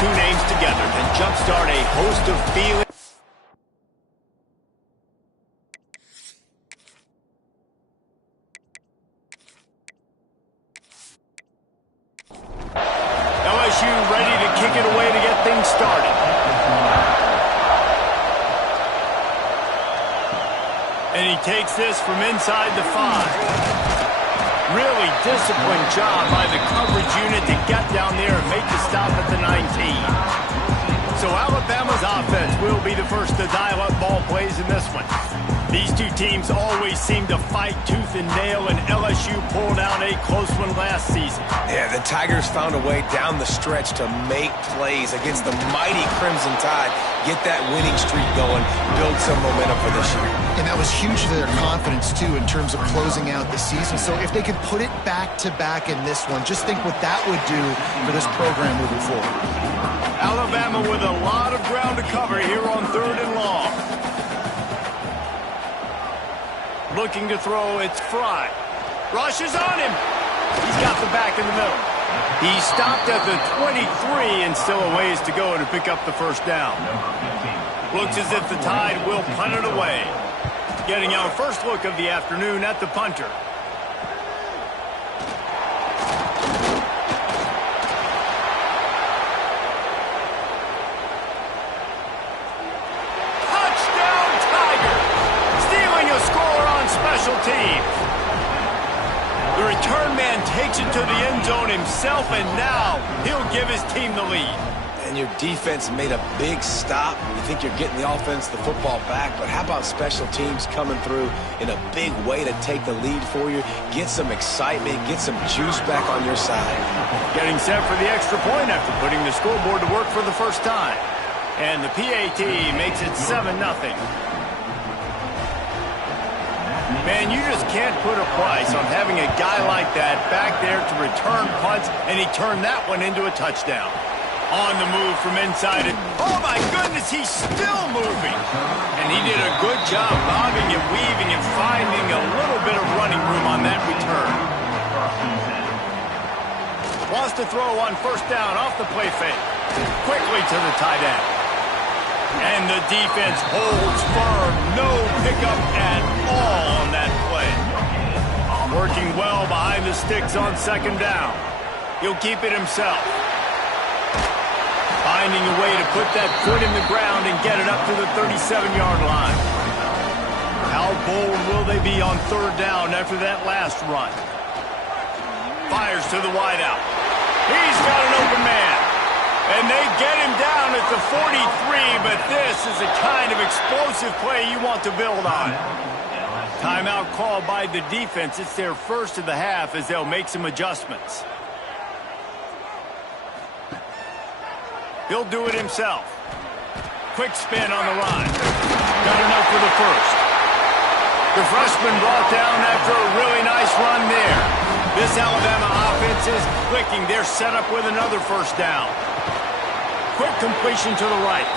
two names together can jumpstart a host of feelings. LSU ready to kick it away to get things started. And he takes this from inside the 5. Really disciplined job by the coverage unit to get down there and make the stop at the 19. So Alabama's offense will be the first to dial up ball plays in this one. These two teams always seem to fight tooth and nail, and LSU pulled out a close one last season. Yeah, the Tigers found a way down the stretch to make plays against the mighty Crimson Tide, get that winning streak going, build some momentum for this year. And that was huge for their confidence, too, in terms of closing out the season. So if they could put it back-to-back in this one, just think what that would do for this program moving forward. Alabama with a lot of ground to cover here on 3rd and long. Looking to throw, it's Fry. Rushes on him. He's got the back in the middle. He stopped at the 23 and still a ways to go to pick up the first down. Looks as if the Tide will punt it away. Getting our first look of the afternoon at the punter. Touchdown Tiger! Stealing a score on special teams. The return man takes it to the end zone himself, and now he'll give his team the lead. And your defense made a big stop. You think you're getting the offense, the football back, but how about special teams coming through in a big way to take the lead for you, get some excitement, get some juice back on your side. Getting set for the extra point after putting the scoreboard to work for the first time. And the PAT makes it 7-0. Man, you just can't put a price on having a guy like that back there to return punts, and he turned that one into a touchdown. On the move from inside it. Oh, my goodness, he's still moving. And he did a good job bobbing and weaving and finding a little bit of running room on that return. Wants to throw on first down off the play fake. Quickly to the tight end. And the defense holds firm. No pickup at all on that play. Working well behind the sticks on second down. He'll keep it himself. Finding a way to put that foot in the ground and get it up to the 37-yard line. How bold will they be on third down after that last run? Fires to the wideout. He's got an open man. And they get him down at the 43, but this is the kind of explosive play you want to build on. Timeout called by the defense. It's their first of the half as they'll make some adjustments. He'll do it himself. Quick spin on the line. Got enough for the first. The freshman brought down after a really nice run there. This Alabama offense is clicking. They're set up with another first down. Quick completion to the right.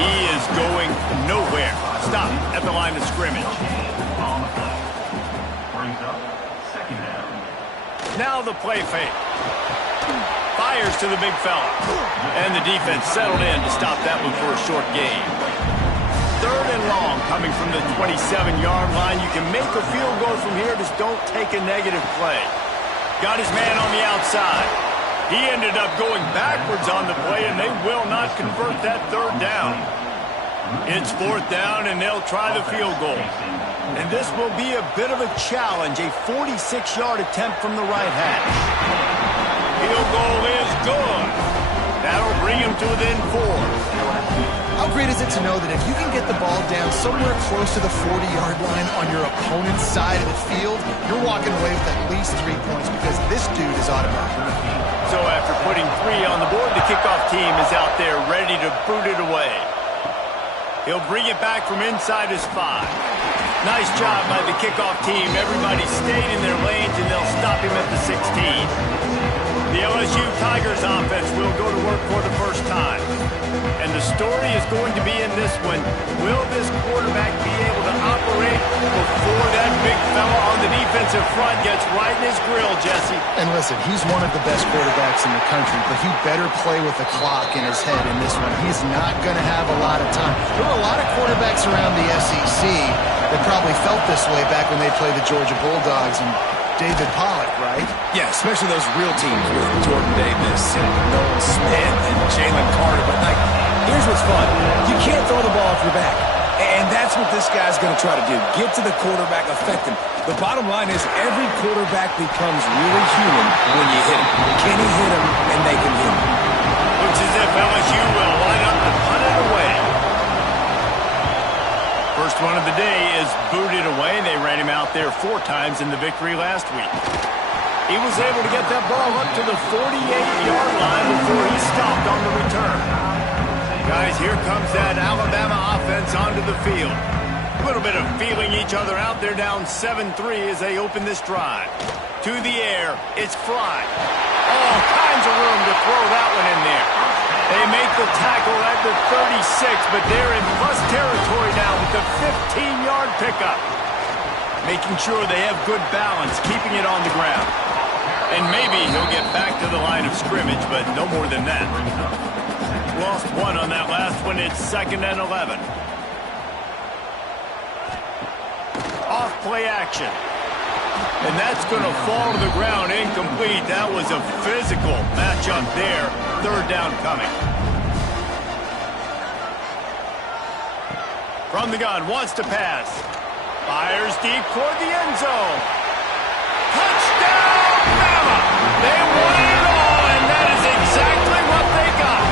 He is going nowhere. Stop at the line of scrimmage. Now the play fake. Fires to the big fella. And the defense settled in to stop that one for a short gain. Third and long coming from the 27-yard line. You can make a field goal from here. Just don't take a negative play. Got his man on the outside. He ended up going backwards on the play, and they will not convert that third down. It's fourth down, and they'll try the field goal. And this will be a bit of a challenge, a 46-yard attempt from the right hash. Field goal is good. That'll bring him to within 4. How great is it to know that if you can get the ball down somewhere close to the 40-yard line on your opponent's side of the field, you're walking away with at least 3 points because this dude is automatic. So after putting 3 on the board, the kickoff team is out there ready to boot it away. He'll bring it back from inside his 5. Nice job by the kickoff team. Everybody stayed in their lanes, and they'll stop him at the 16. The LSU Tigers offense will go to work for the first time. And the story is going to be in this one. Will this quarterback be able to operate before that big fella on the defense defensive front gets right in his grill, Jesse. And listen, he's one of the best quarterbacks in the country, but he better play with the clock in his head in this one. He's not going to have a lot of time. There were a lot of quarterbacks around the SEC that probably felt this way back when they played the Georgia Bulldogs and David Pollock, right? Yeah, especially those real teams with Jordan Davis and Nolan Smith and Jalen Carter. But, like, here's what's fun. You can't throw the ball off your back. And that's what this guy's going to try to do. Get to the quarterback, affect him. The bottom line is every quarterback becomes really human when you hit him. Can he hit him and make him human? Looks as if LSU will line up and punt it away. First one of the day is booted away. They ran him out there 4 times in the victory last week. He was able to get that ball up to the 48-yard line before he stopped on the return. Guys, here comes that Alabama offense onto the field. A little bit of feeling each other out there, down 7-3 as they open this drive. To the air, it's Fry. All kinds of room to throw that one in there. They make the tackle at the 36, but they're in plus territory now with the 15-yard pickup. Making sure they have good balance, keeping it on the ground. And maybe he'll get back to the line of scrimmage, but no more than that. Lost one on that last one. It's 2nd and 11. Off play action. And that's going to fall to the ground incomplete. That was a physical matchup there. 3rd down coming. From the gun, wants to pass. Fires deep toward the end zone. Touchdown, Bama! They won it all, and that is exactly what they got.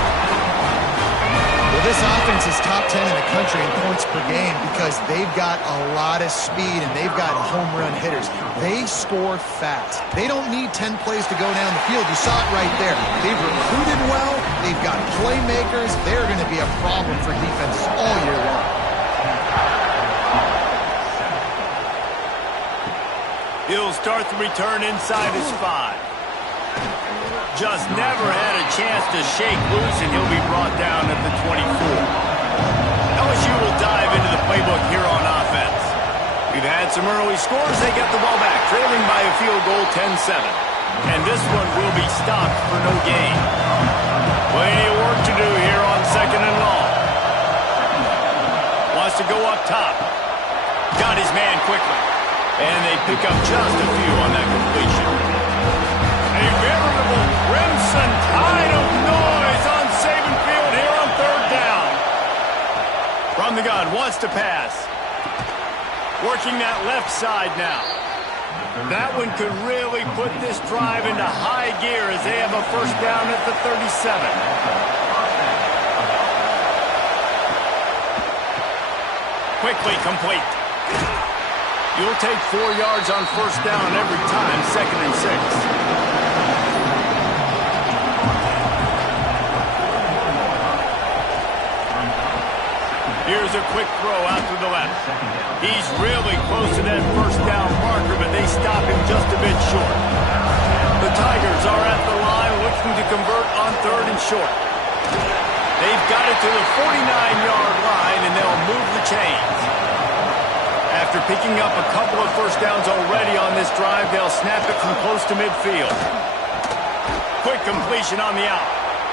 Well, this offense is top 10 in the country in points per game because they've got a lot of speed and they've got home run hitters. They score fast. They don't need 10 plays to go down the field. You saw it right there. They've recruited well. They've got playmakers. They're going to be a problem for defenses all year long. He'll start the return inside his 5. Just never had a chance to shake loose, and he'll be brought down at the 24. LSU will dive into the playbook here on offense. We've had some early scores. They get the ball back, trailing by a field goal 10-7. And this one will be stopped for no gain. Plenty of work to do here on 2nd and long. Wants to go up top. Got his man quickly. And they pick up just a few on that completion. A veritable crimson tide of noise on Saban Field here on 3rd down. From the gun, wants to pass. Working that left side now. That one could really put this drive into high gear as they have a 1st down at the 37. Quickly complete. You'll take 4 yards on 1st down every time, 2nd and 6. Here's a quick throw out to the left. He's really close to that 1st down marker, but they stop him just a bit short. The Tigers are at the line looking to convert on 3rd and short. They've got it to the 49-yard line, and they'll move the chains. After picking up a couple of 1st downs already on this drive, they'll snap it from close to midfield. Quick completion on the out.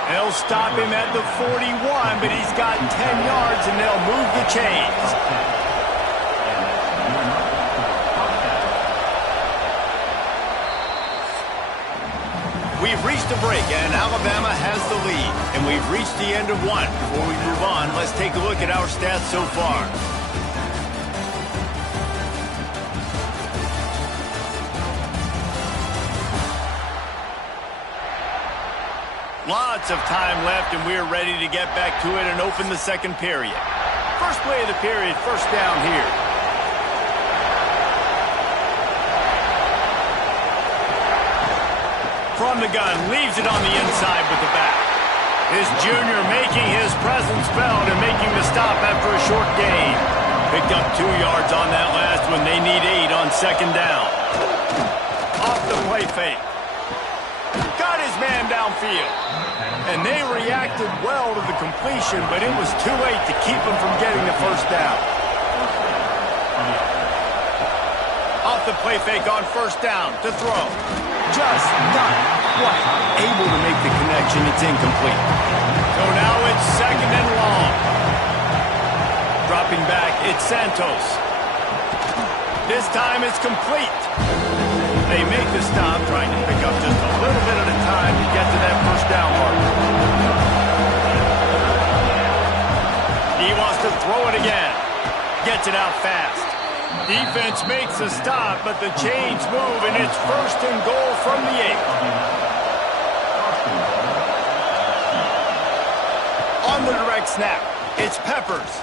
They'll stop him at the 41, but he's got 10 yards, and they'll move the chains. We've reached a break, and Alabama has the lead. And we've reached the end of one. Before we move on, let's take a look at our stats so far. Lots of time left, and we're ready to get back to it and open the 2nd period. First play of the period, 1st down here. From the gun, leaves it on the inside with the back. His junior making his presence felt and making the stop after a short gain. Picked up 2 yards on that last one. They need 8 on 2nd down. Off the play fake. Got his man downfield. And they reacted well to the completion, but it was too late to keep him from getting the 1st down. Off the the play fake on first down to throw. Just not quite able to make the connection. It's incomplete. So now it's second and long. Dropping back, it's Santos. This time it's complete. They make the stop, trying to pick up just a little bit at a time to get to that first down mark. He wants to throw it again. Gets it out fast. Defense makes a stop, but the chains move, and it's first and goal from the 8. On the direct snap, it's Peppers.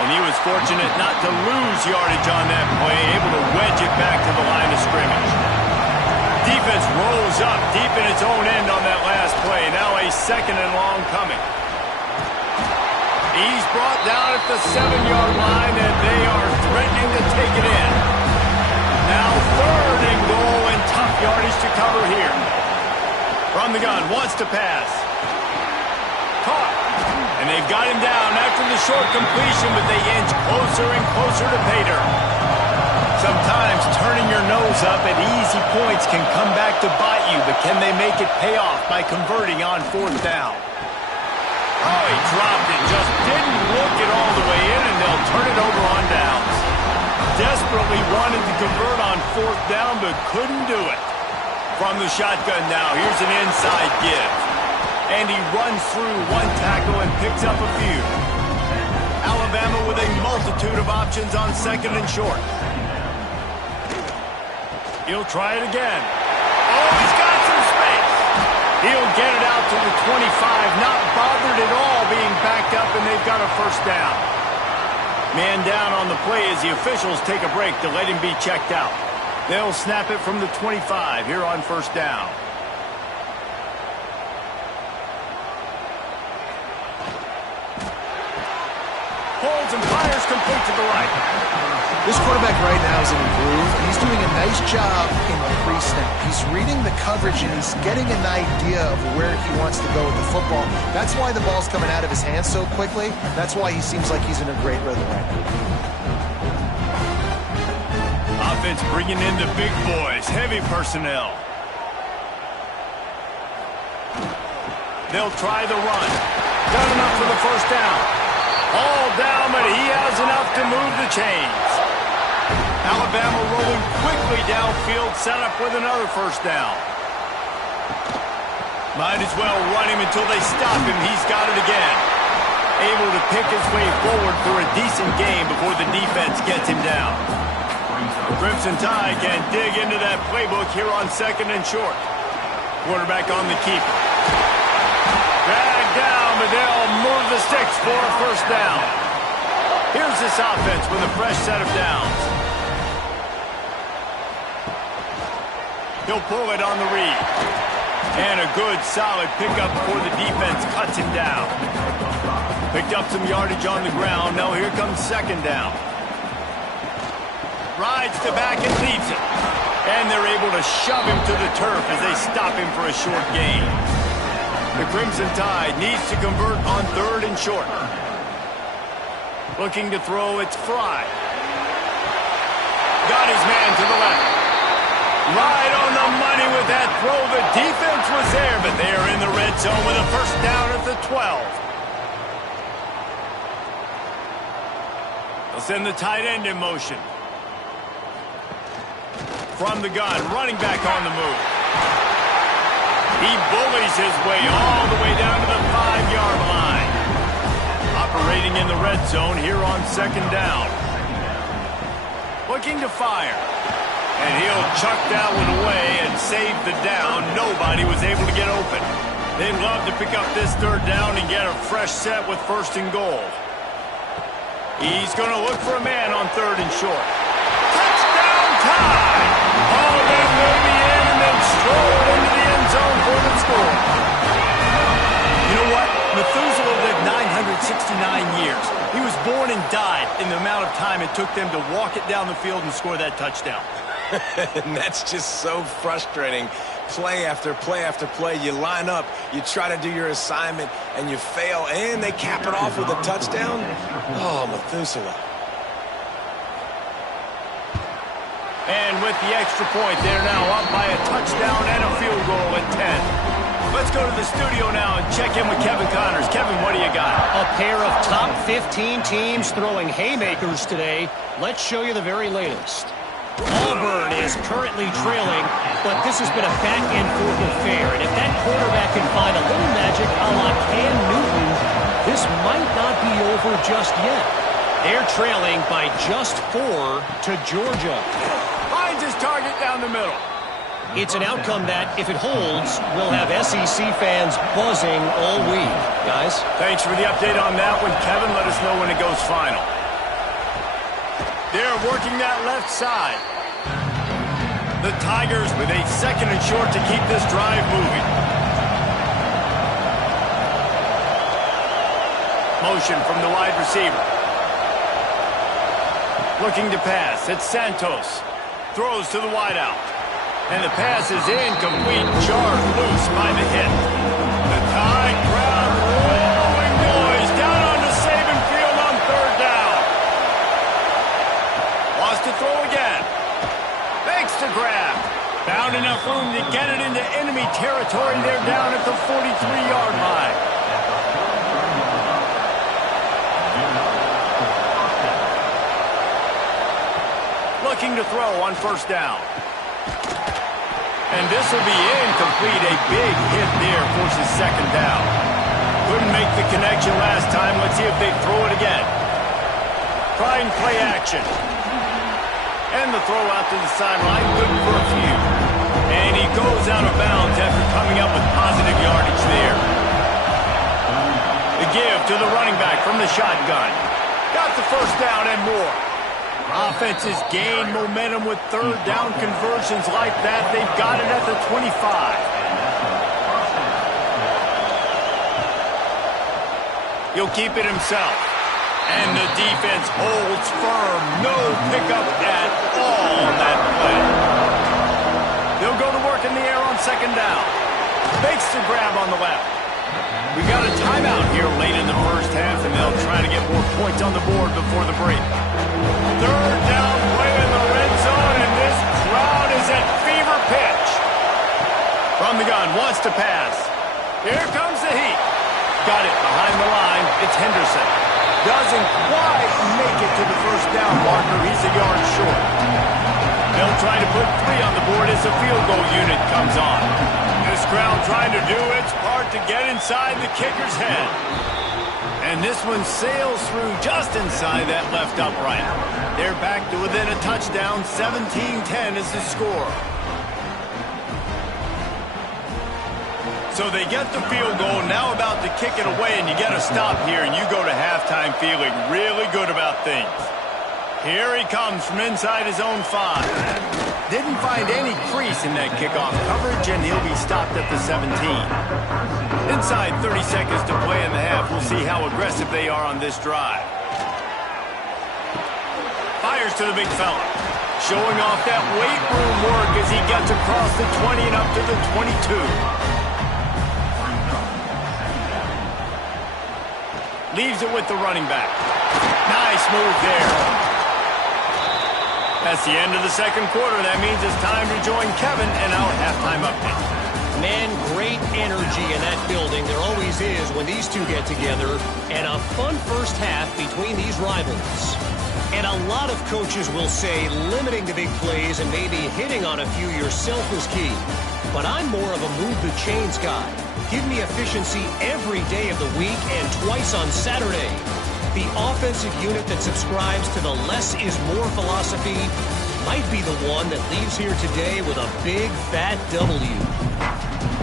And he was fortunate not to lose yardage on that play, able to wedge it back to the line of scrimmage. Defense rolls up deep in its own end on that last play. Now a second and long coming. He's brought down at the 7-yard line, and they are threatening to take it in. Now third and goal, and tough yardage to cover here. From the gun, wants to pass. Caught. And they've got him down after the short completion, but they inch closer and closer to pay dirt. Sometimes turning your nose up at easy points can come back to bite you, but can they make it pay off by converting on fourth down? Oh, he dropped it, just didn't look it all the way in, and they'll turn it over on downs. Desperately wanted to convert on fourth down, but couldn't do it. From the shotgun now, here's an inside give. And he runs through one tackle and picks up a few. Alabama with a multitude of options on second and short. He'll try it again. Oh, he's got some space. He'll get it out to the 25, not bothered at all being backed up, and they've got a first down. Man down on the play as the officials take a break to let him be checked out. They'll snap it from the 25 here on first down. Holds and fires complete to the right. This quarterback right now is in a groove. He's doing a nice job in the pre-snap. He's reading the coverage, and he's getting an idea of where he wants to go with the football. That's why the ball's coming out of his hands so quickly. That's why he seems like he's in a great rhythm right now. Offense bringing in the big boys, heavy personnel. They'll try the run. Done enough for the first down. All down, but he has enough to move the chains. Alabama rolling quickly downfield, set up with another first down. Might as well run him until they stop him. He's got it again. Able to pick his way forward for a decent game before the defense gets him down. The Crimson Tide can dig into that playbook here on second and short. Quarterback on the keeper. Dragged down, but they'll move the sticks for a first down. Here's this offense with a fresh set of downs. He'll pull it on the read. And a good, solid pickup before the defense cuts him down. Picked up some yardage on the ground. Now here comes second down. Rides to back and leaves it. And they're able to shove him to the turf as they stop him for a short gain. The Crimson Tide needs to convert on third and short. Looking to throw, it's Fry. Got his man to the left. Right on the money with that throw. The defense was there, but they are in the red zone with a first down at the 12. They'll send the tight end in motion. From the gun, running back on the move. He bullies his way all the way down to the 5-yard line. Operating in the red zone here on second down. Looking to fire. And he'll chuck that one away and save the down. Nobody was able to get open. They'd love to pick up this third down and get a fresh set with first and goal. He's going to look for a man on third and short. Touchdown time! Oh, they will be in and then stroll into the end zone for the score. You know what? Methuselah lived 969 years. He was born and died in the amount of time it took them to walk it down the field and score that touchdown. And that's just so frustrating. Play after play after play. You line up, you try to do your assignment, and you fail, and they cap it off with a touchdown. Oh, Methuselah. And with the extra point, they're now up by a touchdown and a field goal at 10. Let's go to the studio now and check in with Kevin Connors. Kevin, what do you got? A pair of top 15 teams throwing haymakers today. Let's show you the very latest. Auburn is currently trailing, but this has been a back-and-forth affair. And if that quarterback can find a little magic a la Cam Newton, this might not be over just yet. They're trailing by just 4 to Georgia. Finds his target down the middle. It's an outcome that, if it holds, will have SEC fans buzzing all week. Guys? Thanks for the update on that one, Kevin. Let us know when it goes final. They're working that left side. The Tigers with a 2nd and short to keep this drive moving. Motion from the wide receiver. Looking to pass. It's Santos. Throws to the wideout. And the pass is incomplete. Jarred loose by the hit. The Tide crowd rolling noise down onto Saban Field on 3rd down. Wants to throw again. Makes the grab. Found enough room to get it into enemy territory. They're down at the 43-yard line. Looking to throw on 1st down. And this will be incomplete. A big hit there forces 2nd down. Couldn't make the connection last time. Let's see if they throw it again. Try and play action. And the throw out to the sideline. Good for a few. And he goes out of bounds after coming up with positive yardage there. The give to the running back from the shotgun. Got the 1st down and more. Offenses gain momentum with 3rd down conversions like that. They've got it at the 25. He'll keep it himself. And the defense holds firm. No pickup at all on that play. They'll go to work in the air on 2nd down. Makes the grab on the left. We got a timeout here late in the 1st half, and they'll try to get more points on the board before the break. 3rd down play in the red zone, and this crowd is at fever pitch. From the gun, wants to pass. Here comes the heat. Got it behind the line. It's Henderson. Doesn't quite make it to the 1st down marker. He's a yard short. They'll try to put 3 on the board as the field goal unit comes on. This crowd trying to do its part to get inside the kicker's head. And this one sails through just inside that left upright. They're back to within a touchdown. 17-10 is the score. So they get the field goal, now about to kick it away, and you get a stop here, and you go to halftime feeling really good about things. Here he comes from inside his own 5. Didn't find any crease in that kickoff coverage, and he'll be stopped at the 17. Inside 30 seconds to play in the half. We'll see how aggressive they are on this drive. Fires to the big fella. Showing off that weight room work as he gets across the 20 and up to the 22. Leaves it with the running back. Nice move there. That's the end of the 2nd quarter. That means it's time to join Kevin and our halftime update. Man, great energy in that building. There always is when these two get together. And a fun 1st half between these rivals. And a lot of coaches will say limiting the big plays and maybe hitting on a few yourself is key. But I'm more of a move the chains guy. Give me efficiency every day of the week and twice on Saturday. The offensive unit that subscribes to the less is more philosophy might be the one that leaves here today with a big, fat W.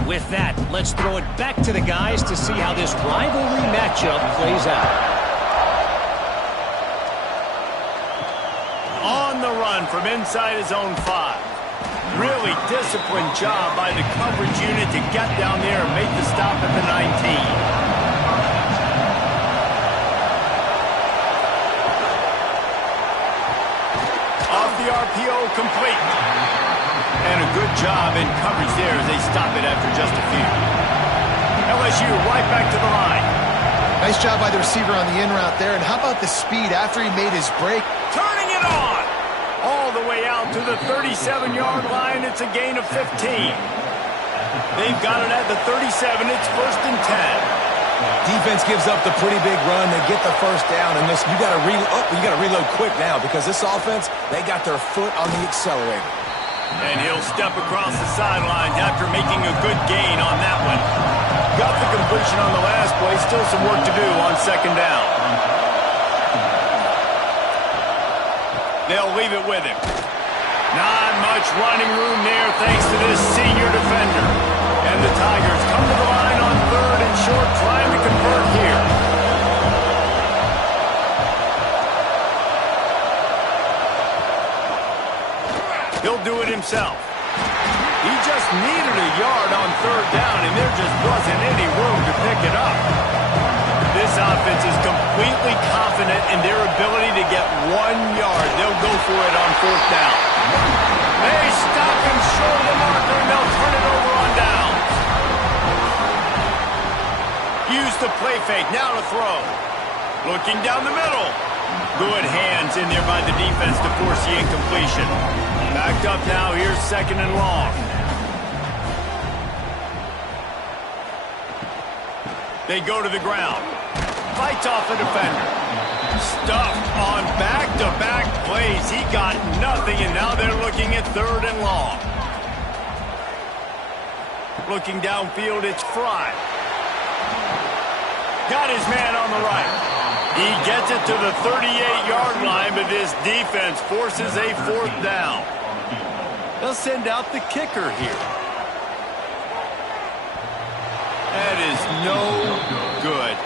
With that, let's throw it back to the guys to see how this rivalry matchup plays out. On the run from inside his own 5. Really disciplined job by the coverage unit to get down there and make the stop at the 19. The RPO complete. And a good job in coverage there as they stop it after just a few. LSU right back to the line. Nice job by the receiver on the in route there. And how about the speed after he made his break? Turning it on. All the their way out to the 37-yard line. It's a gain of 15. They've got it at the 37. It's 1st and 10. Defense gives up the pretty big run. They get the first down, and listen, you got to reload quick now because this offense, they got their foot on the accelerator. And he'll step across the sidelines after making a good gain on that one. Got the completion on the last play. Still some work to do on 2nd down. They'll leave it with him. Not much running room there thanks to this senior defender. And the Tigers come to the line on 3rd and short, trying to convert here. He'll do it himself. He just needed a yard on 3rd down, and there just wasn't any room to pick it up. This offense is completely confident in their ability to get 1 yard. They'll go for it on 4th down. They stop him short of the marker, and they'll turn it over on down. Use the play fake, now to throw. Looking down the middle. Good hands in there by the defense to force the incompletion. Backed up now, here's 2nd and long. They go to the ground. Fights off the defender. Stuffed on back-to-back plays. He got nothing, and now they're looking at 3rd and long. Looking downfield, it's Fry. Got his man on the right. He gets it to the 38-yard line, but this defense forces a 4th down. They'll send out the kicker here. That is no good.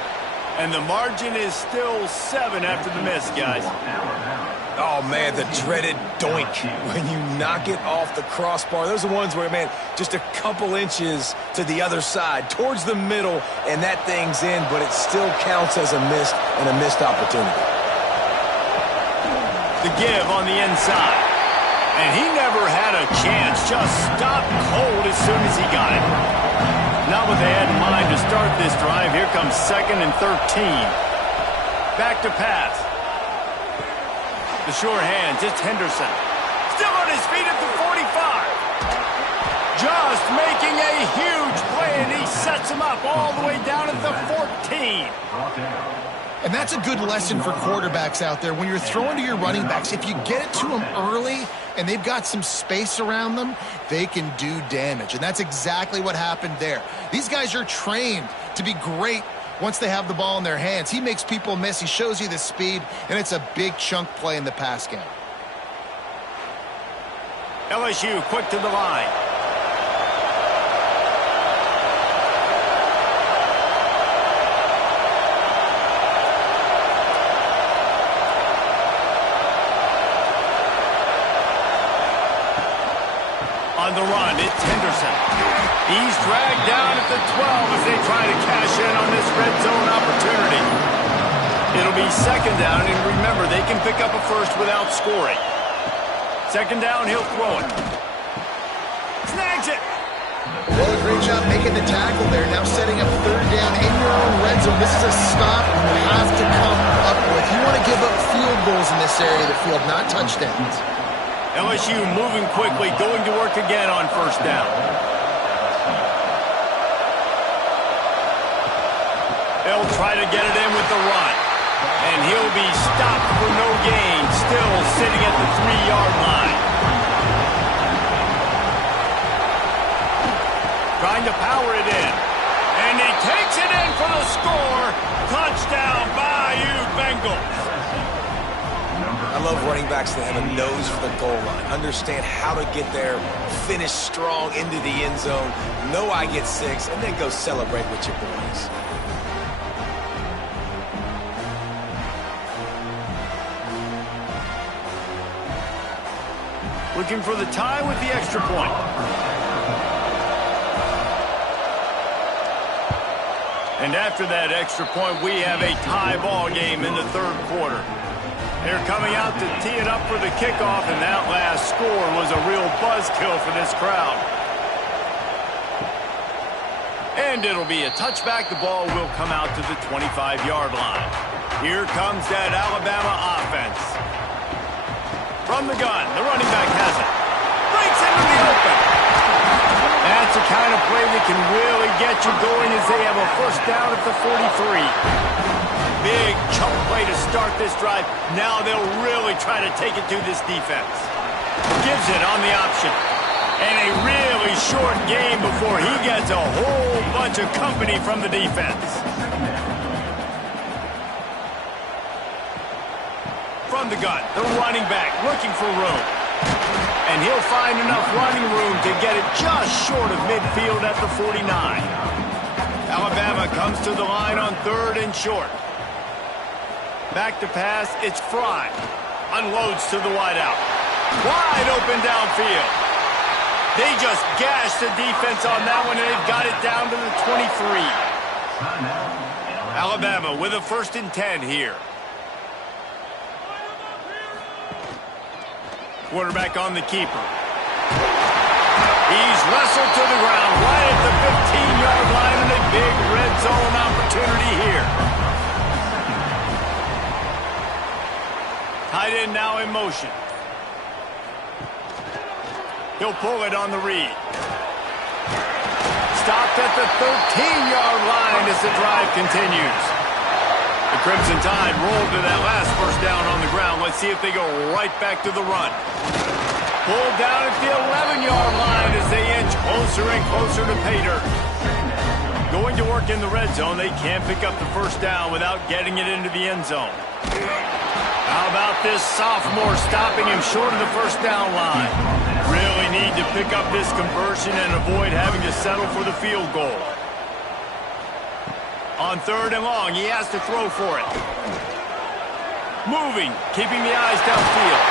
And the margin is still 7 after the miss, guys. Oh, man, the dreaded doink when you knock it off the crossbar. Those are ones where, man, just a couple inches to the other side, towards the middle, and that thing's in, but it still counts as a missed opportunity. The give on the inside. And he never had a chance, just stopped cold as soon as he got it. Not what they had in mind to start this drive. Here comes 2nd and 13. Back to pass. The sure hands, it's Henderson. Still on his feet at the 45. Just making a huge play, and he sets him up all the way down at the 14. And that's a good lesson for quarterbacks out there. When you're throwing to your running backs, if you get it to them early and they've got some space around them, they can do damage. And that's exactly what happened there. These guys are trained to be great once they have the ball in their hands. He makes people miss. He shows you the speed, and it's a big chunk play in the pass game. LSU quick to the line. On the run, it's Henderson. He's dragged down at the 12 as they try to cash in on this red zone opportunity. It'll be 2nd down, and remember, they can pick up a first without scoring. 2nd down, he'll throw it. Snags it. Well, a great job making the tackle there. Now setting up 3rd down in your own red zone. This is a stop you have to come up with. You want to give up field goals in this area of the field, not touchdowns. LSU moving quickly, going to work again on 1st down. They'll try to get it in with the run. And he'll be stopped for no gain, still sitting at the 3-yard line. Trying to power it in. And he takes it in for the score. Touchdown, Bayou Bengals. I love running backs that have a nose for the goal line, understand how to get there, finish strong into the end zone, know I get 6, and then go celebrate with your boys. Looking for the tie with the extra point. And after that extra point, we have a tie ball game in the 3rd quarter. They're coming out to tee it up for the kickoff, and that last score was a real buzzkill for this crowd. And it'll be a touchback. The ball will come out to the 25-yard line. Here comes that Alabama offense. From the gun, the running back has it. Breaks into the open. That's the kind of play that can really get you going as they have a first down at the 43. Big chunk play to start this drive. Now they'll really try to take it to this defense. Gives it on the option. And a really short game before he gets a whole bunch of company from the defense. From the gun, the running back looking for room. And he'll find enough running room to get it just short of midfield at the 49. Alabama comes to the line on 3rd and short. Back to pass, it's Fry. Unloads to the wideout. Wide open downfield. They just gashed the defense on that one, and they've got it down to the 23. Alabama with a 1st and 10 here. Quarterback on the keeper. He's wrestled to the ground right at the 15-yard line, and a big red zone opportunity here. Tight end now in motion. He'll pull it on the read. Stopped at the 13-yard line as the drive continues. The Crimson Tide rolled to that last first down on the ground. Let's see if they go right back to the run. Pulled down at the 11-yard line as they inch closer and closer to pay dirt. Going to work in the red zone, they can't pick up the first down without getting it into the end zone. How about this sophomore stopping him short of the first down line? Really need to pick up this conversion and avoid having to settle for the field goal. On 3rd and long, he has to throw for it. Moving, keeping the eyes downfield.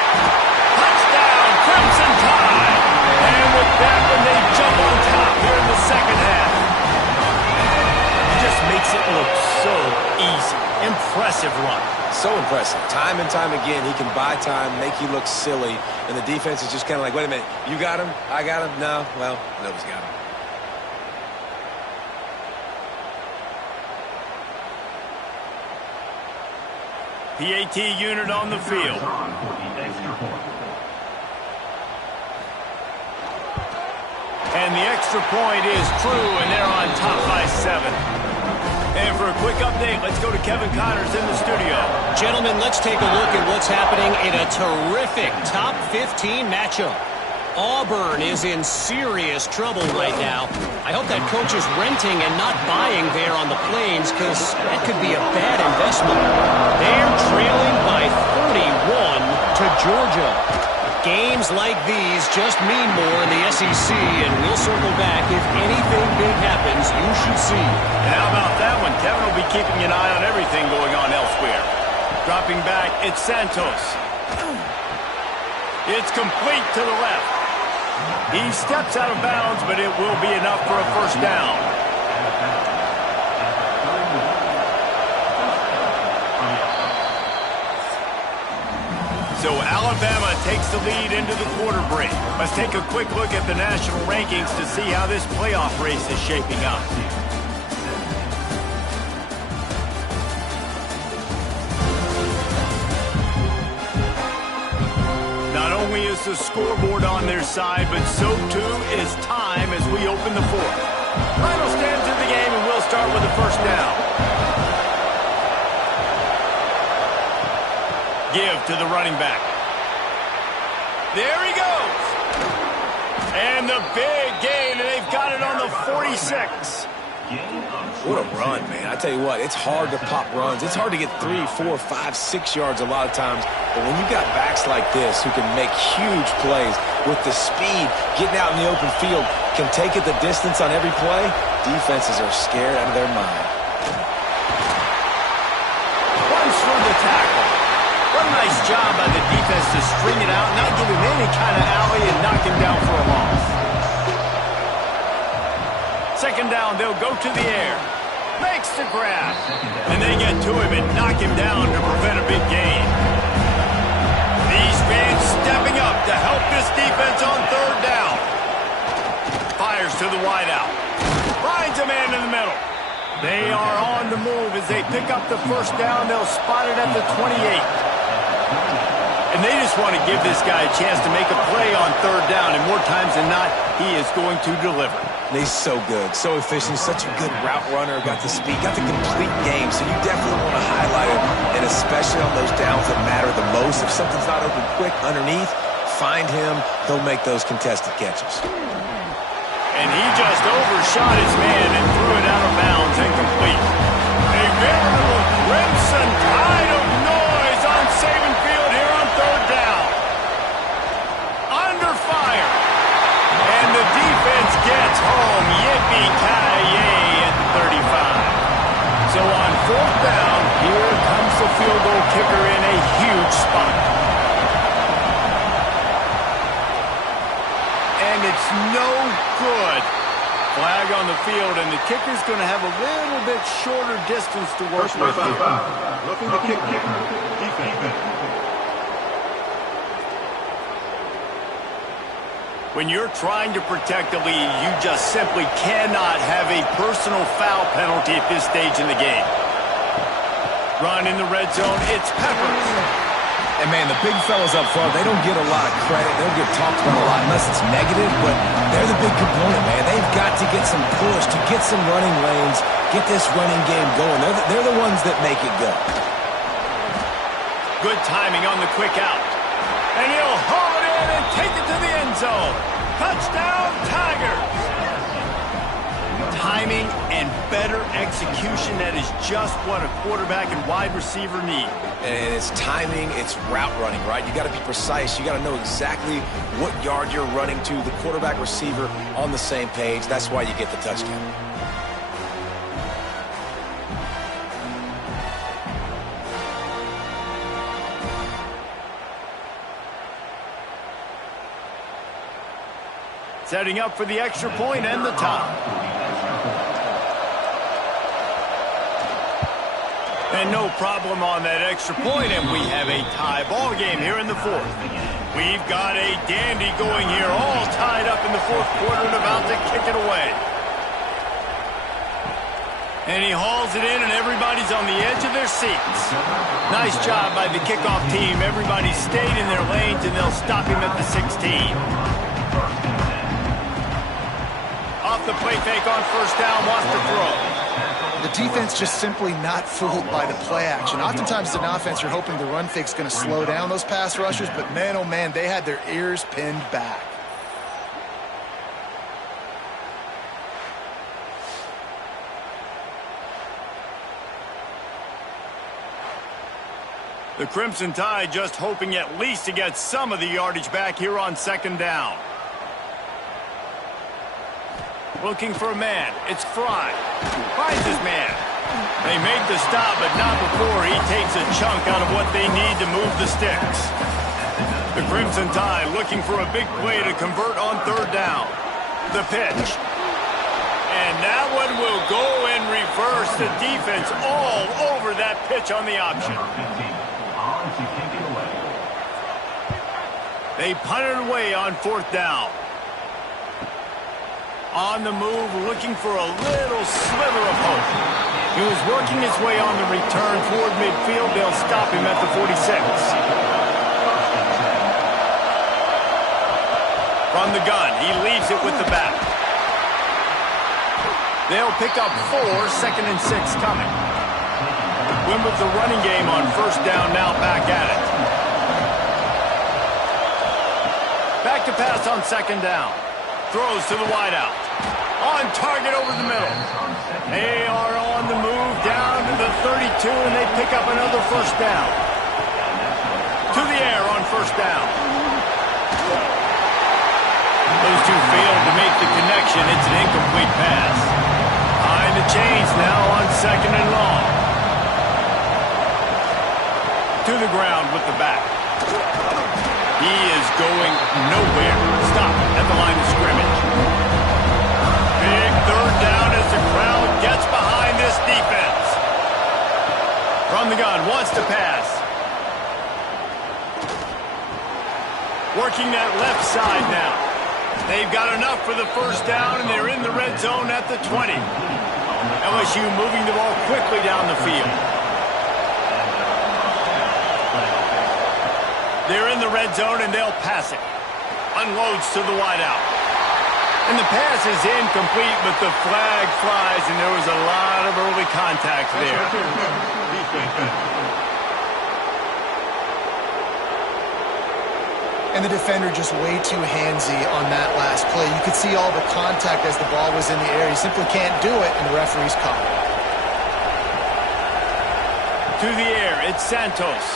Touchdown, Crimson Tide! And with that one, they jump on top here in the second half. He just makes it look so easy. Impressive run. So impressive. Time and time again, he can buy time, make you look silly, and the defense is just kind of like, wait a minute, you got him? I got him? No? Well, nobody's got him. PAT unit on the field. And the extra point is true, and they're on top by 7. And for a quick update, let's go to Kevin Connors in the studio. Gentlemen, let's take a look at what's happening in a terrific top 15 matchup. Auburn is in serious trouble right now. I hope that coach is renting and not buying there on the Plains, because that could be a bad investment. They're trailing by 41 to Georgia. Games like these just mean more in the SEC, and we'll circle back. If anything big happens, you should see. And how about that one? Kevin will be keeping an eye on everything going on elsewhere. Dropping back, it's Santos. It's complete to the left. He steps out of bounds, but it will be enough for a first down. So Alabama takes the lead into the quarter break. Let's take a quick look at the national rankings to see how this playoff race is shaping up. Not only is the scoreboard on their side, but so too is time as we open the fourth. Final stands in the game, and we'll start with the first down. Give to the running back. There he goes. And the big gain, and they've got it on the 46. What a run, man. I tell you what, it's hard to pop runs. It's hard to get 3, 4, 5, 6 yards a lot of times. But when you've got backs like this who can make huge plays with the speed, getting out in the open field, can take it the distance on every play, defenses are scared out of their mind. Runs through the tackle. What a nice job by the defense to string it out, not give him any kind of alley, and knock him down for a loss. Second down, they'll go to the air. Makes the grab. And they get to him and knock him down to prevent a big gain. These fans stepping up to help this defense on third down. Fires to the wideout. Finds a man in the middle. They are on the move as they pick up the first down. They'll spot it at the 28. And they just want to give this guy a chance to make a play on third down, and more times than not, he is going to deliver. He's so good, so efficient, such a good route runner, got the speed, got the complete game, so you definitely want to highlight him, and especially on those downs that matter the most. If something's not open quick underneath, find him, he'll make those contested catches. And he just overshot his man and threw it out of bounds, incomplete. A veritable crimson tide of noise on Saban Field here on third down. Under fire. And the defense gets home. Yippee-ki-yay at the 35. So on fourth down, here comes the field goal kicker in a huge spot. And it's no good. Flag on the field, and the kicker's going to have a little bit shorter distance to work with here. Looking to kick kicker. Defense. When you're trying to protect the lead, you just simply cannot have a personal foul penalty at this stage in the game. Run in the red zone, it's Peppers. And, man, the big fellas up front, they don't get a lot of credit. They don't get talked about a lot unless it's negative, but they're the big component, man. They've got to get some push, to get some running lanes, get this running game going. They're the ones that make it go. Good timing on the quick out. And he'll haul it in and take it to the end zone. Touchdown, Tigers! Timing and better execution, that is just what a quarterback and wide receiver need. And it's timing, it's route running, right? You got to be precise. You got to know exactly what yard you're running to. The quarterback, receiver on the same page. That's why you get the touchdown. Setting up for the extra point and the tie. And no problem on that extra point, and we have a tie ball game here in the fourth. We've got a dandy going here, all tied up in the fourth quarter and about to kick it away. And he hauls it in, and everybody's on the edge of their seats. Nice job by the kickoff team. Everybody stayed in their lanes, and they'll stop him at the 16. Off the play fake on first down, wants to throw. The defense just simply not fooled by the play action. Oftentimes, as an offense, you're hoping the run fake's going to slow down those pass rushers, but man, oh man, they had their ears pinned back. The Crimson Tide just hoping at least to get some of the yardage back here on second down. Looking for a man. It's Fry. Finds his man. They make the stop, but not before he takes a chunk out of what they need to move the sticks. The Crimson Tide looking for a big play to convert on third down. The pitch. And that one will go in reverse. The defense all over that pitch on the option. They punt it away on fourth down. On the move, looking for a little sliver of hope. He was working his way on the return toward midfield. They'll stop him at the 46. From the gun, he leaves it with the back. They'll pick up 4, 2nd and 6 coming. Win with the running game on first down, now back at it. Back to pass on second down. Throws to the wideout. On target over the middle. They are on the move down to the 32, and they pick up another first down. To the air on first down. Those two failed to make the connection. It's an incomplete pass. Behind the chains now on second and long. To the ground with the back. He is going nowhere. Stop at the line of scrimmage. Big third down as the crowd gets behind this defense. From the gun, wants to pass. Working that left side now. They've got enough for the first down, and they're in the red zone at the 20. LSU moving the ball quickly down the field. They're in the red zone, and they'll pass it. Unloads to the wideout. And the pass is incomplete, but the flag flies, and there was a lot of early contact there. And the defender just way too handsy on that last play. You could see all the contact as the ball was in the air. He simply can't do it, and the referee's caught it. To the air, it's Santos.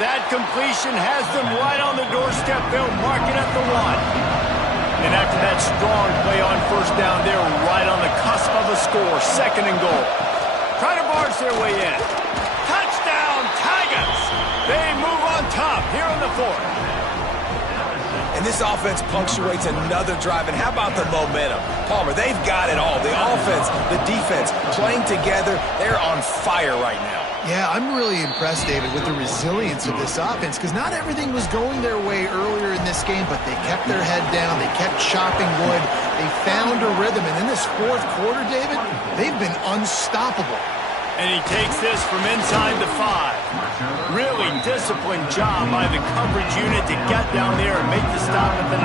That completion has them right on the doorstep. They'll mark it at the 1. And after that strong play on first down, they're right on the cusp of a score. 2nd and goal. Try to barge their way in. Touchdown, Tigers! They move on top here in the 4th. And this offense punctuates another drive. And how about the momentum? Palmer, they've got it all. The offense, the defense, playing together. They're on fire right now. Yeah, I'm really impressed, David, with the resilience of this offense, because not everything was going their way earlier in this game, but they kept their head down. They kept chopping wood. They found a rhythm. And in this 4th quarter, David, they've been unstoppable. And he takes this from inside the 5. Really disciplined job by the coverage unit to get down there and make the stop at the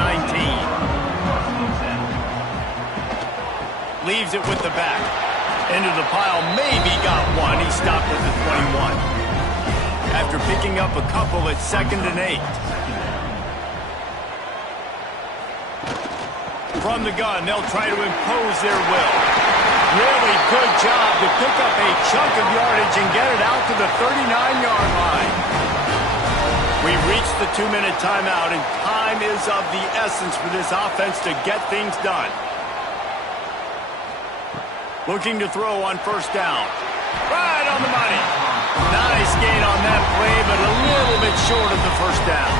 19. Leaves it with the back. Into the pile, maybe got one. He stopped at the 21. After picking up a couple, it's 2nd and 8. From the gun, they'll try to impose their will. Really good job to pick up a chunk of yardage and get it out to the 39-yard line. We reached the 2-minute timeout, and time is of the essence for this offense to get things done. Looking to throw on first down. Right on the money. Nice gain on that play, but a little bit short of the first down.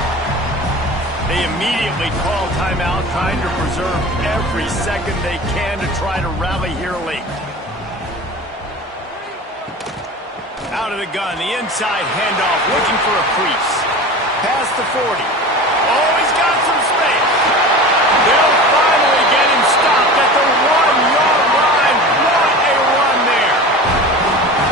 They immediately call timeout, trying to preserve every second they can to try to rally here late. Out of the gun, the inside handoff, looking for a crease. Past the 40. Oh, he's got some space. They'll finally get him stopped at the 1-yard line. What a run there.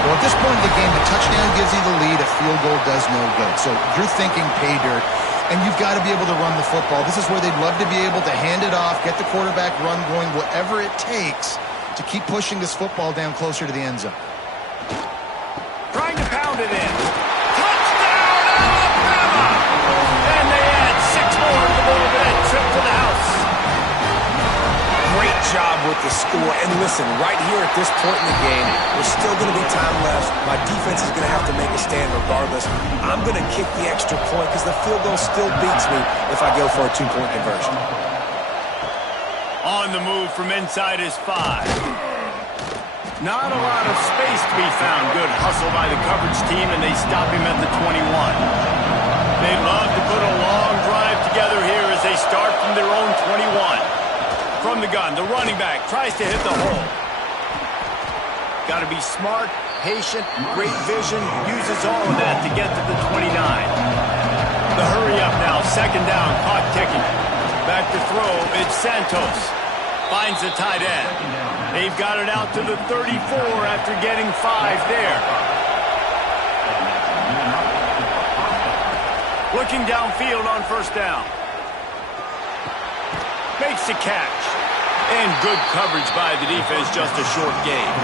Well, at this point in the game, the touchdown gives you the lead. A field goal does no good. So you're thinking pay dirt, and you've got to be able to run the football. This is where they'd love to be able to hand it off, get the quarterback run going, whatever it takes to keep pushing this football down closer to the end zone. Trying to pound it in. Touchdown, Alabama! And they add 6 more to the board for that trip to the house. Great job with the score. And listen, right here at this point in the game, there's still going to be time left. My defense is going to have to make a stand regardless. I'm going to kick the extra point because the field goal still beats me if I go for a 2-point conversion. On the move from inside his 5. Not a lot of space to be found. Good hustle by the coverage team, and they stop him at the 21. They'd love to put a long drive together here as they start from their own 21. From the gun, the running back tries to hit the hole. Got to be smart, patient, great vision, uses all of that to get to the 29. The hurry up now, 2nd down, clock ticking. Back to throw, it's Santos. Finds the tight end. They've got it out to the 34 after getting 5 there. Looking downfield on first down. Makes the catch. And good coverage by the defense, just a short gain.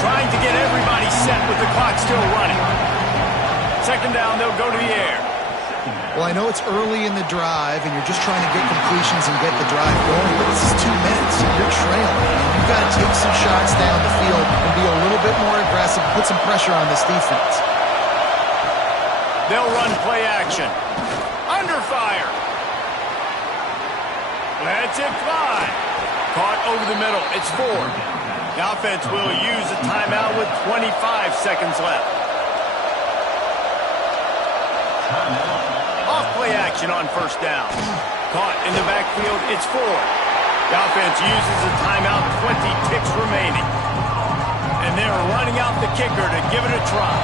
Trying to get everybody set with the clock still running. 2nd down, they'll go to the air. Well, I know it's early in the drive, and you're just trying to get completions and get the drive going, but this is 2 minutes. You're trailing. You've got to take some shots down the field and be a little bit more aggressive, put some pressure on this defense. They'll run play action. Under fire. Lets it fly. Caught over the middle. It's 4. The offense will use a timeout with 25 seconds left. Off play action on first down. Caught in the backfield. It's 4. The offense uses a timeout. 20 ticks remaining. And they're running out the kicker to give it a try.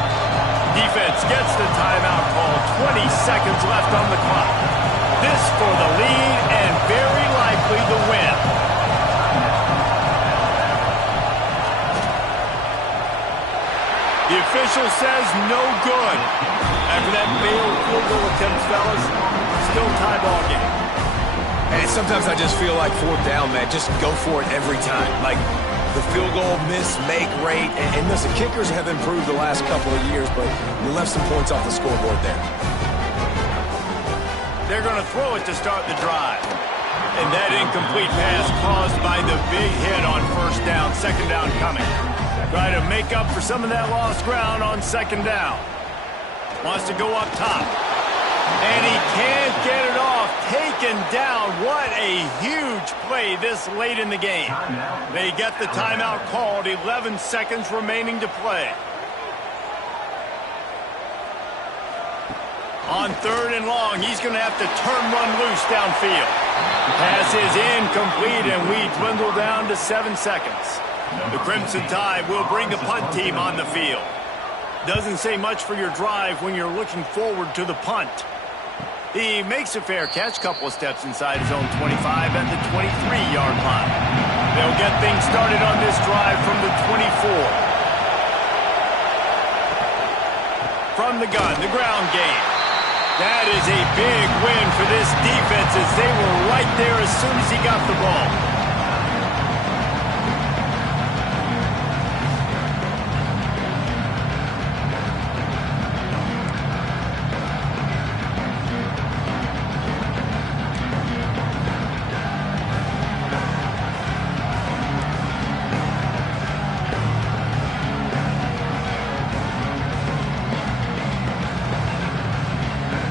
Defense gets the timeout call. 20 seconds left on the clock. This for the lead and very likely the win. The official says no good. After that failed field goal attempt, fellas, still tie ball game. And sometimes I just feel like fourth down, man, just go for it every time. Like the field goal miss-make rate. And listen, kickers have improved the last couple of years, but you left some points off the scoreboard there. They're going to throw it to start the drive. And that incomplete pass caused by the big hit on first down, second down coming. Try to make up for some of that lost ground on second down. Wants to go up top. And he can't get it off. Taken down. What a huge play this late in the game. They get the timeout called. 11 seconds remaining to play. On third and long, he's going to have to run loose downfield. Pass is incomplete, and we dwindle down to 7 seconds. The Crimson Tide will bring the punt team on the field. Doesn't say much for your drive when you're looking forward to the punt. He makes a fair catch, couple of steps inside his own 25 at the 23-yard line. They'll get things started on this drive from the 24. From the gun, the ground game. That is a big win for this defense as they were right there as soon as he got the ball.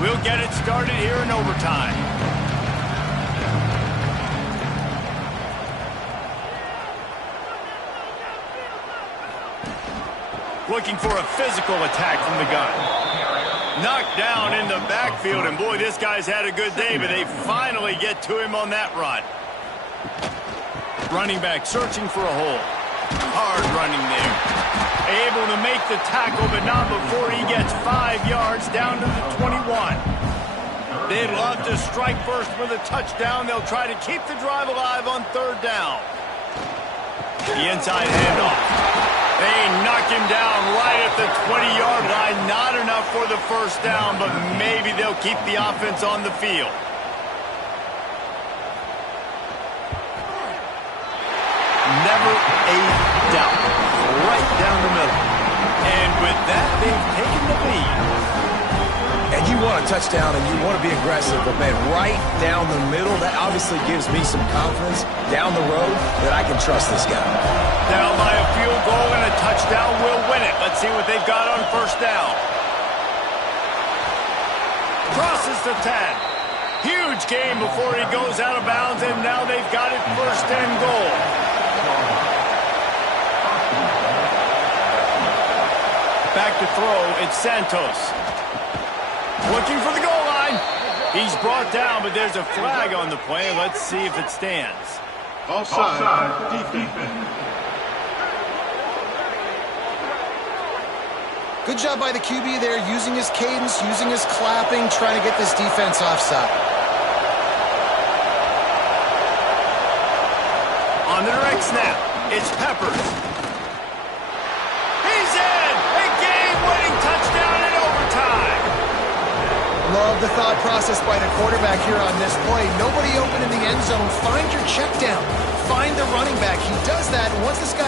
We'll get it started here in overtime. Looking for a physical attack from the gun. Knocked down in the backfield, and boy, this guy's had a good day, but they finally get to him on that run. Running back searching for a hole. Hard running there. Able to make the tackle, but not before he gets 5 yards down to the 21. They'd love to strike first with a touchdown. They'll try to keep the drive alive on third down. The inside handoff. They knock him down right at the 20-yard line. Not enough for the first down, but maybe they'll keep the offense on the field. Never a doubt. Right down the middle. And with that, they've taken the lead. And you want a touchdown and you want to be aggressive, but man, right down the middle, that obviously gives me some confidence down the road that I can trust this guy. Down by a field goal and a touchdown will win it. Let's see what they've got on first down. Crosses the 10. Huge game before he goes out of bounds, and now they've got it first and goal. Back to throw, it's Santos. Looking for the goal line. He's brought down, but there's a flag on the play. Let's see if it stands. Offside, defense. Good job by the QB there, using his cadence, using his clapping, trying to get this defense offside. On the direct snap, it's Peppers. He's in! A game-winning touchdown in overtime. Love the thought process by the quarterback here on this play. Nobody open in the end zone. Find your check down. Find the running back. He does that, and once this guy